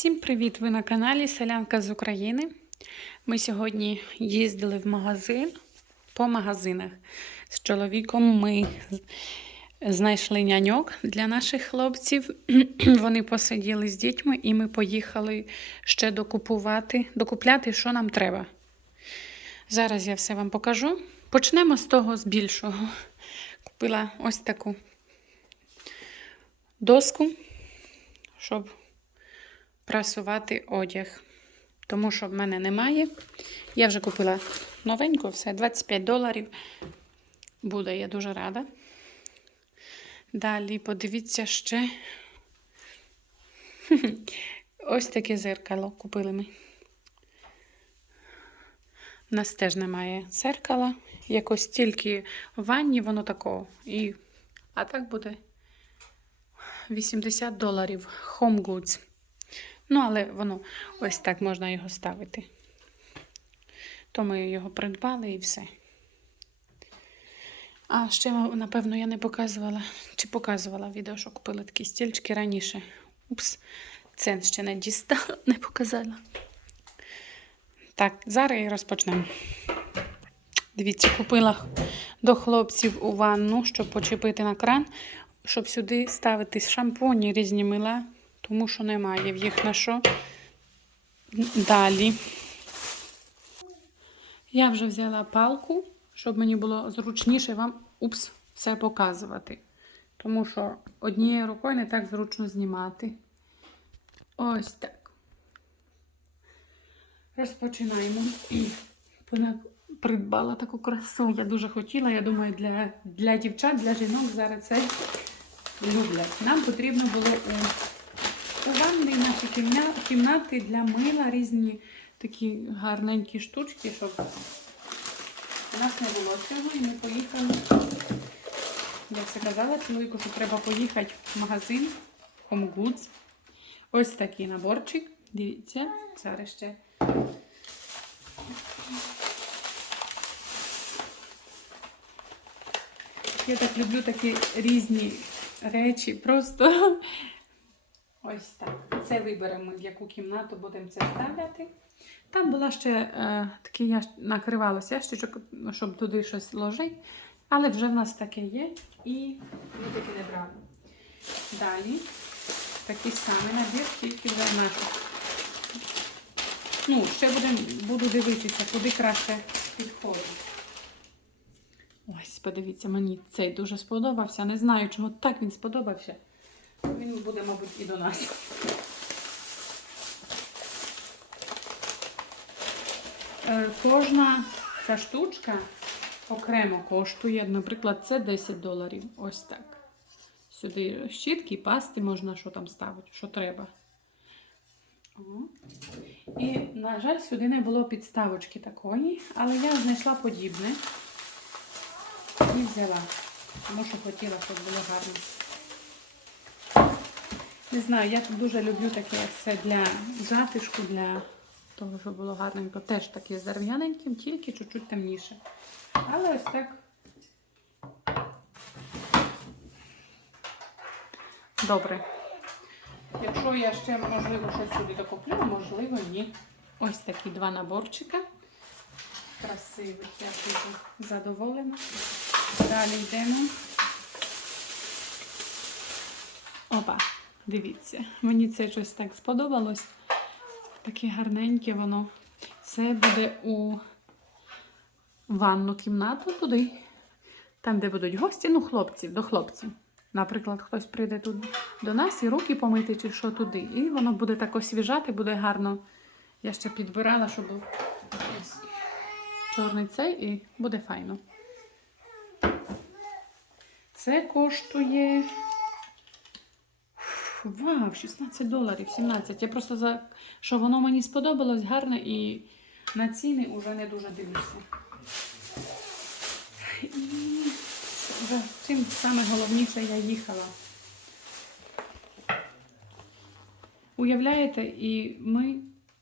Всім привіт! Ви на каналі Селянка з України. Ми сьогодні їздили в магазин по магазинах. З чоловіком ми знайшли няньок для наших хлопців. Вони посиділи з дітьми і ми поїхали ще докупувати, докупляти, що нам треба. Зараз я все вам покажу. Почнемо з того з більшого. Купила ось таку доску, щоб прасувати одяг. Тому що в мене немає. Я вже купила новеньку, все, 25 доларів. Буде, я дуже рада. Далі подивіться ще. Ось таке зеркало купили ми. У нас теж немає зеркала. Якось тільки в ванні воно такого. І... А так буде 80 доларів. Home Goods. Ну, але воно ось так можна його ставити. То ми його придбали і все. А ще, напевно, я не показувала, чи показувала відео, що купили такі стільчики раніше. Упс, це ще не дістала, не показала. Так, зараз і розпочнемо. Дивіться, купила до хлопців у ванну, щоб почепити на кран, щоб сюди ставити шампуні, різні мила тому що немає в їх на що. Далі. Я вже взяла палку, щоб мені було зручніше вам упс, все показувати. Тому що однією рукою не так зручно знімати. Ось так. Розпочинаємо. Вона придбала таку красу. Я дуже хотіла. Я думаю, для, для дівчат, для жінок зараз це люблять. Нам потрібно було у у ванні наші кімнати для мила різні такі гарненькі штучки, щоб у нас не було цього. І ми поїхали. Я все казала чоловіку, що треба поїхати в магазин Home Goods. Ось такий наборчик. Дивіться, зараз ще. Я так люблю такі різні речі. Просто Ось так. Це виберемо, в яку кімнату будемо це ставляти. Там була ще е, такий я накривалася ящичок, щоб туди щось ложити. Але вже в нас таке є і ми таки не брали. Далі такий самий набір, тільки вже нашу. Ну, ще будем, буду дивитися, куди краще підходить. Ось, подивіться, мені цей дуже сподобався. Не знаю, чого так він сподобався. Буде, мабуть, і до нас. Е, Кожна ця штучка окремо коштує, наприклад, це 10 доларів. Ось так. Сюди щітки, пасти можна що там ставити, що треба. І, на жаль, сюди не було підставочки такої, але я знайшла подібне і взяла, тому що хотіла, щоб було гарно. Не знаю, я тут дуже люблю таке все для затишку, для того, щоб було гарненько. Теж таке з дерев'яненьким, тільки чуть-чуть темніше. Але ось так. Добре. Якщо я ще, можливо, щось собі докуплю, можливо, ні. Ось такі два наборчика. Красиві, я дуже задоволена. Далі йдемо. Опа. Дивіться, мені це щось так сподобалось. Таке гарненьке воно. Це буде у ванну кімнату туди. Там, де будуть гості, ну, хлопців, до хлопців. Наприклад, хтось прийде тут до нас і руки помити, чи що туди. І воно буде так освіжати, буде гарно. Я ще підбирала, щоб був чорний цей і буде файно. Це коштує. Вау, 16 доларів, 17. Я просто за що воно мені сподобалось гарне і на ціни вже не дуже дивлюся. І вже чим саме головніше я їхала. Уявляєте, і ми.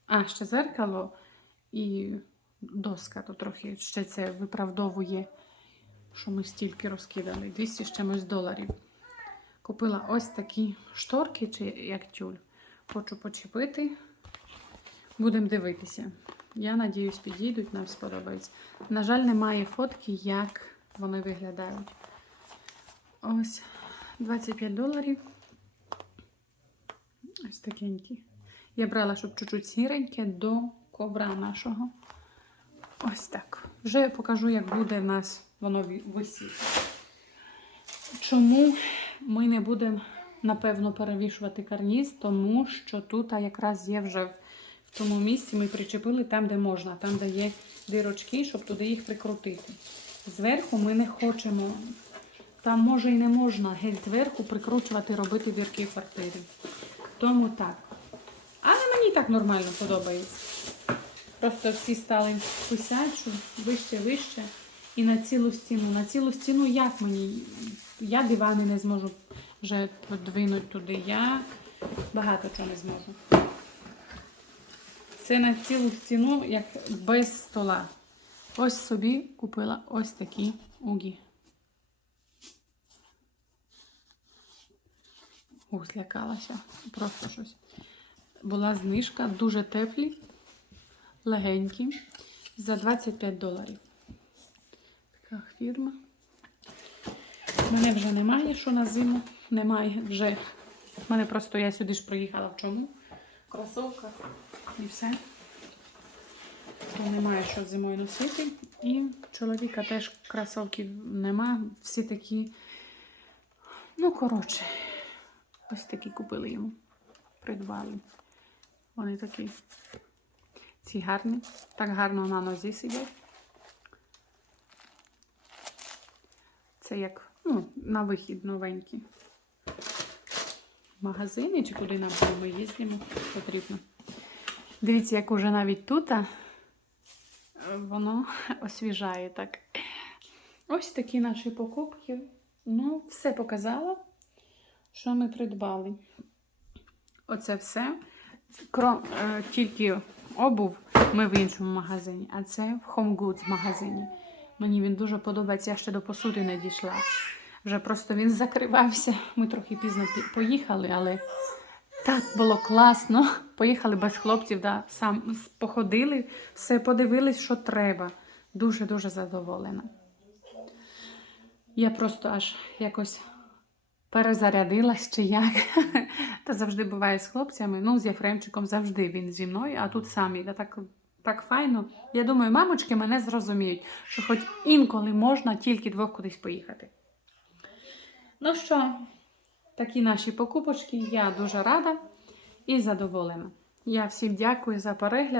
А, ще зеркало і доска то трохи ще це виправдовує, що ми стільки розкидали. 200 з чимось доларів. Купила ось такі шторки, чи як тюль. Хочу почепити. Будемо дивитися. Я надіюсь, підійдуть, нам сподобається. На жаль, немає фотки, як вони виглядають. Ось 25 доларів. Ось такенькі. Я брала, щоб чуть-чуть сіреньке до ковра нашого. Ось так. Вже я покажу, як буде в нас воно висіти. Чому ми не будемо, напевно, перевішувати карніз? Тому що тут якраз є вже в тому місці ми причепили там, де можна, там, де є дирочки, щоб туди їх прикрутити. Зверху ми не хочемо, там може і не можна геть зверху прикручувати, робити дірки в квартирі. Тому так. Але мені так нормально подобається. Просто всі стали писати, вище, вище. І на цілу стіну. На цілу стіну як мені? Я дивани не зможу вже подвинути туди. Я багато чого не зможу. Це на цілу стіну, як без стола. Ось собі купила ось такі угі. Ух, злякалася. Просто щось. Була знижка, дуже теплі, легенькі, за 25 доларів. Така фірма. Мене вже немає, що на зиму. Немає вже. У мене просто я сюди ж приїхала в чому? В кросовках і все. То немає що зимою носити. І чоловіка теж кросовків нема. Всі такі, ну, коротше, ось такі купили йому. Придбали. Вони такі. Ці гарні. Так гарно на нозі сидять. Це як ну, на вихід новенькі. Магазини чи куди нам ми їздимо, потрібно. Дивіться, як уже навіть тут воно освіжає так. Ось такі наші покупки. Ну, все показала, що ми придбали. Оце все. Кром, е, тільки обув ми в іншому магазині, а це в Home Goods магазині. Мені він дуже подобається, я ще до посуди не дійшла. Вже просто він закривався. Ми трохи пізно поїхали, але так було класно. Поїхали без хлопців, да, сам походили, все подивились, що треба. Дуже-дуже задоволена. Я просто аж якось перезарядилась чи як. Та завжди буває з хлопцями. Ну, з Єфремчиком завжди він зі мною, а тут самі. Да, так, так файно. Я думаю, мамочки мене зрозуміють, що хоч інколи можна тільки двох кудись поїхати. Ну що, такі наші покупочки. Я дуже рада і задоволена. Я всім дякую за перегляд.